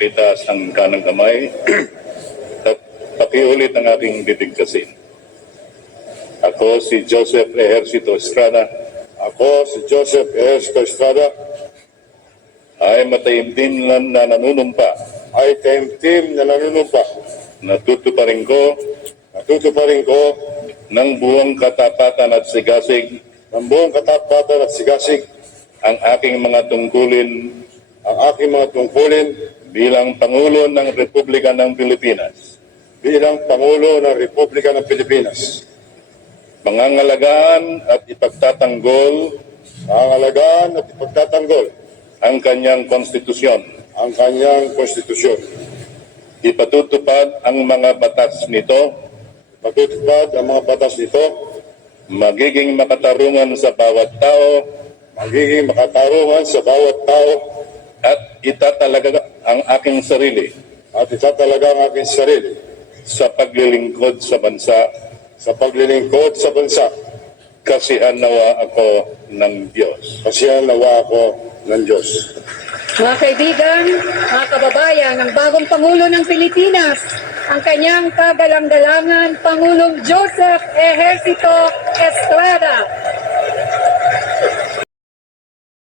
pakitaas ang kanang kamay at pakiulit ang aking bibigkasin. Ako si Joseph Ejercito Estrada. Ako si Joseph Ejercito Estrada. Ay mataimtim na nanunumpa. Ay taimtim na nanunumpa. Natutuparin ko ng buong katapatan at sigasig ng buong katapatan at sigasig ang aking mga tungkulin bilang Pangulo ng Republika ng Pilipinas. Pangulo ng Republika ng Pilipinas. Pangangalagaan at ipagtatanggol ang kanyang konstitusyon. Ipatutupad ang mga batas nito. Magiging makatarungan sa bawat tao. At itatalaga ang aking sarili. Sa paglilingkod sa bansa. Kasihan nawa ako ng Diyos. Mga kaibigan, mga kababayan, ang bagong Pangulo ng Pilipinas, ang kanyang kagalang-galangan, Pangulong Joseph Ejercito Estrada.